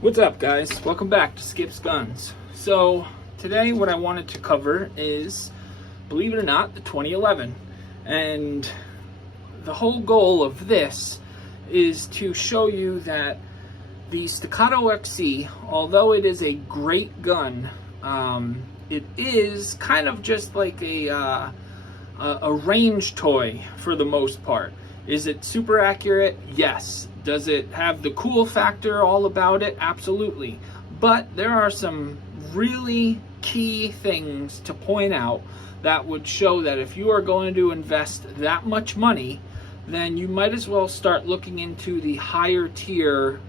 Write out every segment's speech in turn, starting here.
What's up, guys? Welcome back to Skip's Guns. So today what I wanted to cover is, believe it or not, the 2011. And the whole goal of this is to show you that the Staccato XC, although it is a great gun, it is kind of just like a range toy for the most part. Is it super accurate? Yes. Does it have the cool factor all about it? Absolutely. But there are some really key things to point out that would show that if you are going to invest that much money, then you might as well start looking into the higher tier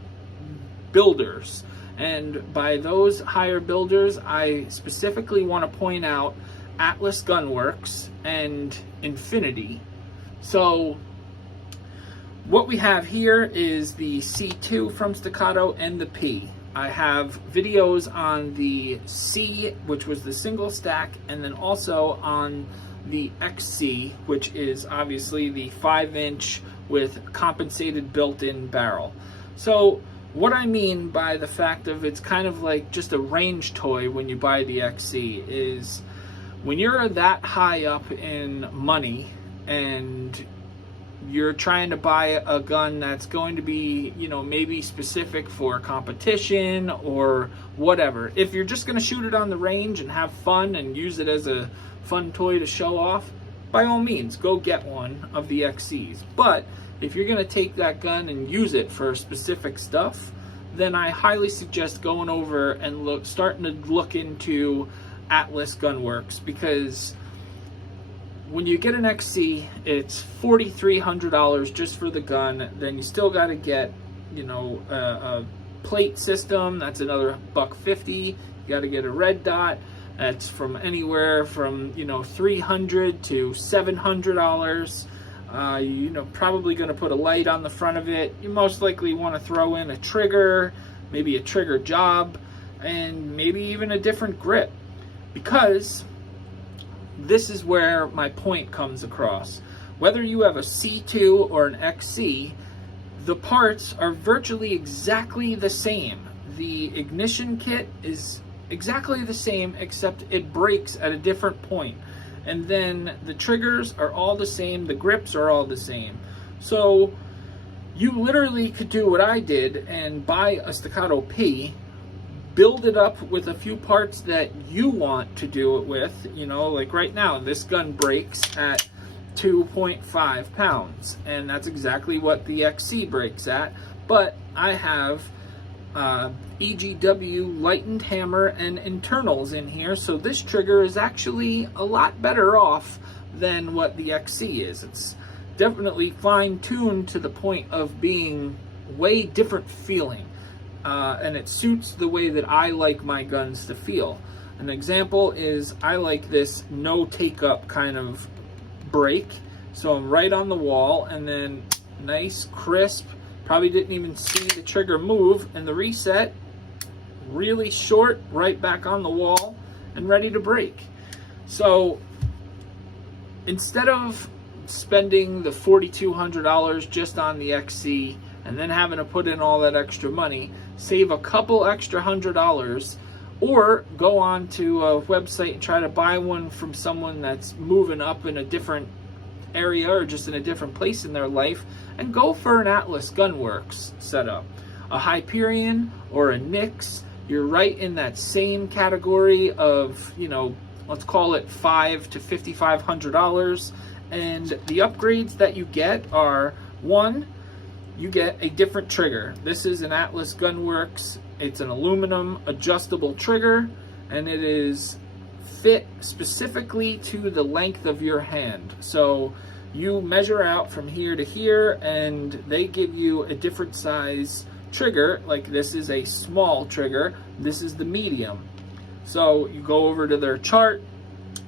builders. And by those higher builders, I specifically want to point out Atlas Gunworks and Infinity. So what we have here is the C2 from Staccato and the P. I have videos on the C, which was the single stack, and then also on the XC, which is obviously the 5-inch with compensated built-in barrel. So what I mean by the fact of it's kind of like just a range toy when you buy the XC is when you're that high up in money and you're trying to buy a gun that's going to be, maybe specific for competition or whatever. If you're just going to shoot it on the range and have fun and use it as a fun toy to show off, by all means, go get one of the XCs. But if you're going to take that gun and use it for specific stuff, then I highly suggest going over and starting to look into Atlas Gunworks, because when you get an XC, it's $4,300 just for the gun. Then you still got to get, a plate system. That's another $150. You got to get a red dot. That's from anywhere from $300 to $700. Probably going to put a light on the front of it. You most likely want to throw in a trigger, maybe a trigger job, and maybe even a different grip, because this is where my point comes across. Whether you have a C2 or an XC, the parts are virtually exactly the same. The ignition kit is exactly the same, except it breaks at a different point. And then the triggers are all the same, the grips are all the same. So you literally could do what I did and buy a Staccato P, build it up with a few parts that you want to do it with. Like right now, this gun breaks at 2.5 pounds, and that's exactly what the XC breaks at. But I have EGW lightened hammer and internals in here, so this trigger is actually a lot better off than what the XC is. It's definitely fine-tuned to the point of being way different feeling. And it suits the way that I like my guns to feel. An example is I like this no take-up kind of break. So I'm right on the wall, and then nice, crisp. Probably didn't even see the trigger move, and the reset, really short, right back on the wall, and ready to break. So instead of spending the $4,200 just on the XC, and then having to put in all that extra money, save a couple extra $100, or go on to a website and try to buy one from someone that's moving up in a different area or just in a different place in their life, and go for an Atlas Gunworks setup. A Hyperion or a Nix, you're right in that same category of, let's call it $500 to $5,500, and the upgrades that you get are, one, you get a different trigger. This is an Atlas Gunworks. It's an aluminum adjustable trigger, and it is fit specifically to the length of your hand. So you measure out from here to here, and they give you a different size trigger. Like this is a small trigger, this is the medium. So you go over to their chart,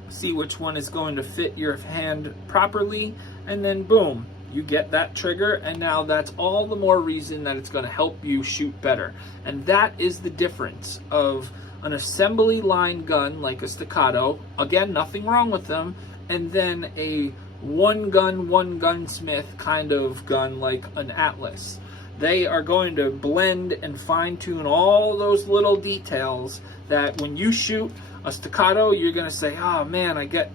see which one is going to fit your hand properly, and then boom, you get that trigger, and now that's all the more reason that it's going to help you shoot better. And that is the difference of an assembly line gun like a Staccato, again, nothing wrong with them, and then a one gunsmith kind of gun like an Atlas. They are going to blend and fine tune all those little details that when you shoot a Staccato, you're going to say, oh man, I get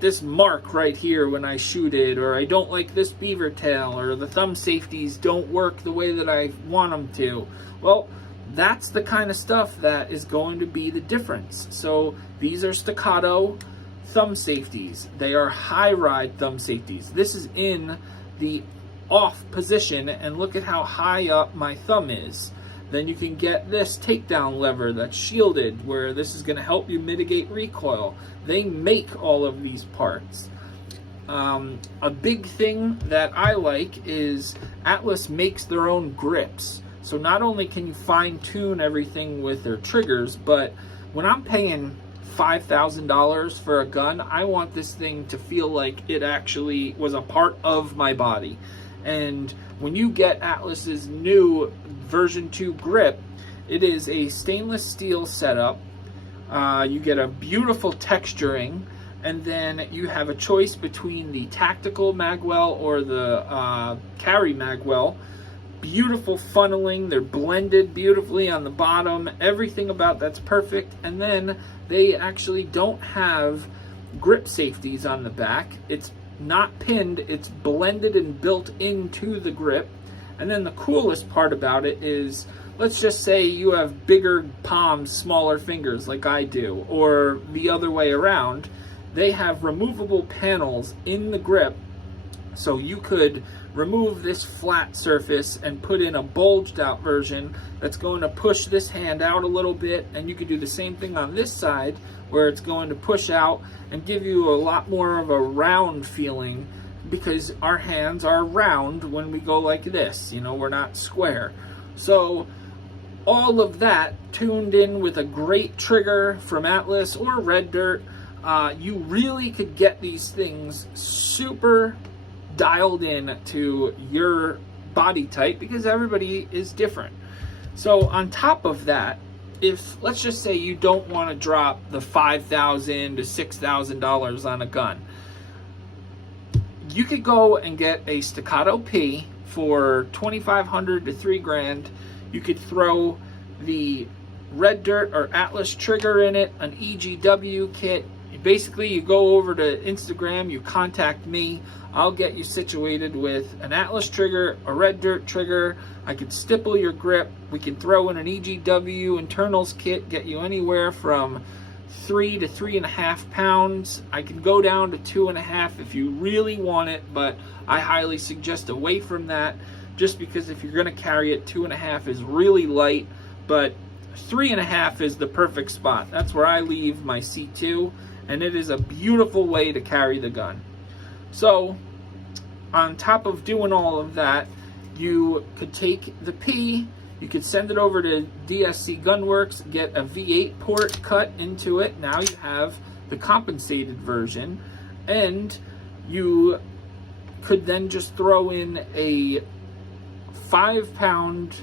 this mark right here when I shoot it, or I don't like this beaver tail, or the thumb safeties don't work the way that I want them to. Well, that's the kind of stuff that is going to be the difference. So these are Staccato thumb safeties. They are high ride thumb safeties. This is in the off position, and look at how high up my thumb is. Then you can get this takedown lever that's shielded, where this is going to help you mitigate recoil. They make all of these parts. A big thing that I like is Atlas makes their own grips. So not only can you fine tune everything with their triggers, but when I'm paying $5,000 for a gun, I want this thing to feel like it actually was a part of my body. And when you get Atlas's new version 2 grip, it is a stainless steel setup. You get a beautiful texturing, and then you have a choice between the tactical magwell or the carry magwell. Beautiful funneling, they're blended beautifully on the bottom, everything about that's perfect. And then they actually don't have grip safeties on the back. It's not pinned, it's blended and built into the grip. And then the coolest part about it is, let's just say you have bigger palms, smaller fingers like I do, or the other way around. They have removable panels in the grip, so you could remove this flat surface and put in a bulged out version that's going to push this hand out a little bit, and you could do the same thing on this side where it's going to push out and give you a lot more of a round feeling, because our hands are round when we go like this, we're not square. So all of that tuned in with a great trigger from Atlas or Red Dirt, you really could get these things super dialed in to your body type, because everybody is different. So on top of that, if let's just say you don't want to drop the $5,000 to $6,000 on a gun, you could go and get a Staccato P for $2,500 to $3,000. You could throw the Red Dirt or Atlas trigger in it, an EGW kit. Basically, you go over to Instagram, you contact me, I'll get you situated with an Atlas trigger, a Red Dirt trigger. I could stipple your grip. We can throw in an EGW internals kit, get you anywhere from 3 to 3.5 pounds. I can go down to 2.5 if you really want it, but I highly suggest away from that, just because if you're going to carry it, 2.5 is really light, but 3.5 is the perfect spot. That's where I leave my C2, and it is a beautiful way to carry the gun. So on top of doing all of that, you could take the P, you could send it over to DSC Gunworks, get a V8 port cut into it. Now you have the compensated version, and you could then just throw in a 7-pound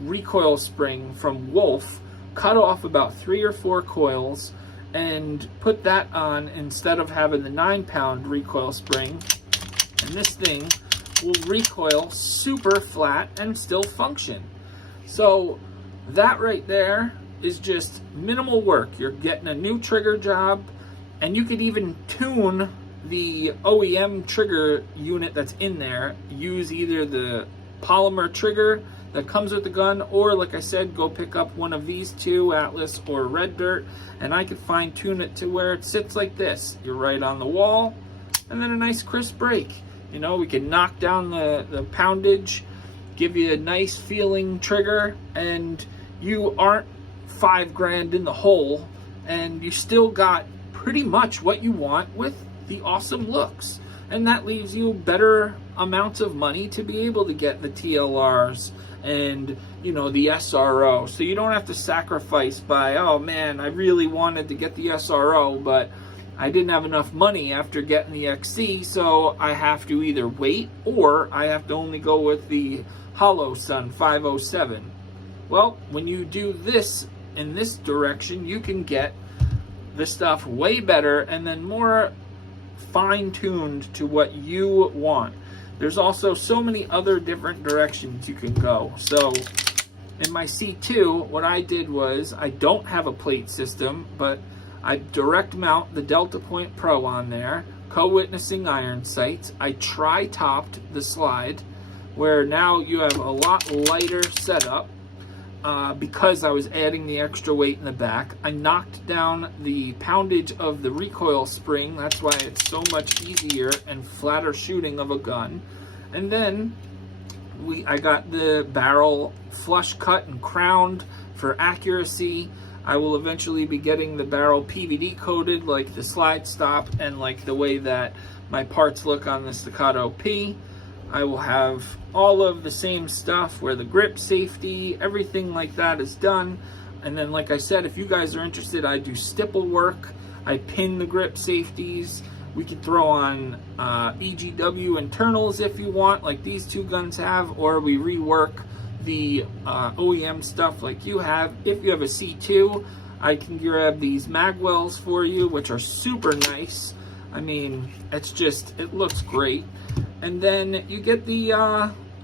recoil spring from Wolf, cut off about 3 or 4 coils, and put that on instead of having the 9-pound recoil spring. And this thing will recoil super flat and still function. So that right there is just minimal work. You're getting a new trigger job, and you could even tune the OEM trigger unit that's in there. Use either the polymer trigger that comes with the gun, or like I said, go pick up one of these two, Atlas or Red Dirt, and I could fine tune it to where it sits like this. You're right on the wall, and then a nice crisp break. We can knock down the poundage, give you a nice feeling trigger, and you aren't $5,000 in the hole, and you still got pretty much what you want with the awesome looks. And that leaves you better amounts of money to be able to get the TLRs and the SRO, so you don't have to sacrifice by, oh man, I really wanted to get the SRO, but I didn't have enough money after getting the XC, so I have to either wait or I have to only go with the Hollow Sun 507. Well, when you do this in this direction, you can get the stuff way better and then more fine-tuned to what you want. there's also so many other different directions you can go. So in my C2, what I did was, I don't have a plate system, but I direct mount the Delta Point Pro on there, co-witnessing iron sights. I tri-topped the slide, where now you have a lot lighter setup because I was adding the extra weight in the back. I knocked down the poundage of the recoil spring. That's why it's so much easier and flatter shooting of a gun. And then I got the barrel flush cut and crowned for accuracy. I will eventually be getting the barrel PVD coated like the slide stop and like the way that my parts look on the Staccato P. I will have all of the same stuff where the grip safety, everything like that is done. And then, like I said, if you guys are interested, I do stipple work. I pin the grip safeties. We can throw on EGW internals if you want, like these two guns have, or we rework the OEM stuff like you have. If you have a C2, I can grab these magwells for you, which are super nice. I mean, it looks great. And then you get the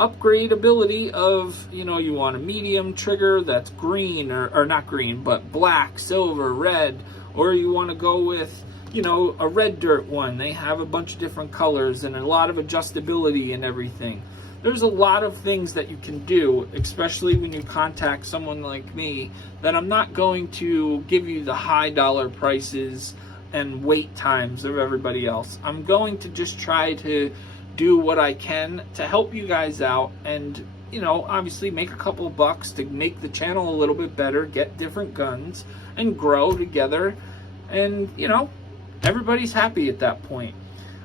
upgrade ability of, you want a medium trigger that's green, or not green, but black, silver, red, or you want to go with, a red dirt one. They have a bunch of different colors and a lot of adjustability and everything. There's a lot of things that you can do, especially when you contact someone like me, that I'm not going to give you the high dollar prices and wait times of everybody else. I'm going to just try to do what I can to help you guys out and, obviously make a couple of bucks to make the channel a little bit better, get different guns, and grow together. And, everybody's happy at that point.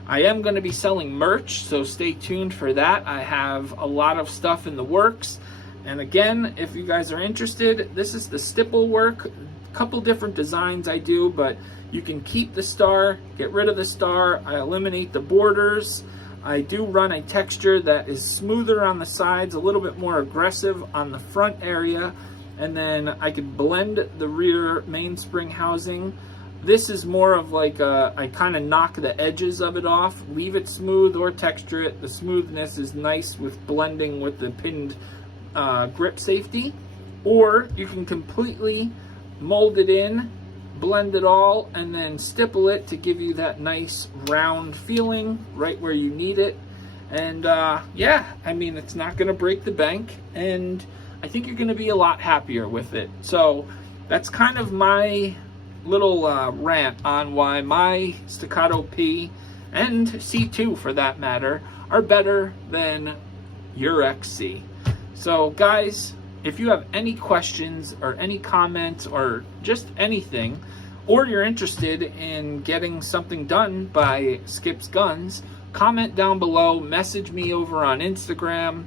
I am going to be selling merch, so stay tuned for that. I have a lot of stuff in the works. And again, if you guys are interested, this is the stipple work. A couple different designs I do, but you can keep the star, get rid of the star. I eliminate the borders. I do run a texture that is smoother on the sides, a little bit more aggressive on the front area, and then I can blend the rear mainspring housing. This is more of like I kind of knock the edges of it off, leave it smooth or texture it. The smoothness is nice with blending with the pinned grip safety. Or you can completely mold it in, blend it all, and then stipple it to give you that nice round feeling right where you need it. And yeah, I mean, it's not going to break the bank, and I think you're going to be a lot happier with it. So that's kind of my little rant on why my Staccato P and C2 for that matter are better than your XC. So guys, if you have any questions or any comments or just anything, or you're interested in getting something done by Skip's Guns, comment down below, message me over on Instagram.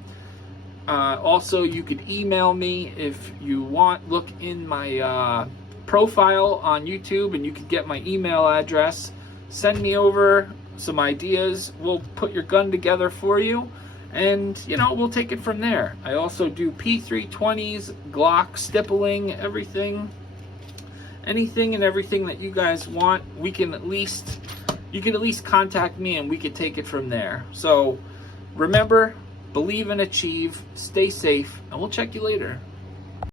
Also, you could email me if you want. Look in my profile on YouTube and you could get my email address. Send me over some ideas. We'll put your gun together for you, and we'll take it from there. I also do P320s, Glock, stippling, everything. Anything and everything that you guys want, you can at least contact me and we could take it from there. So remember, believe and achieve, stay safe, and we'll check you later.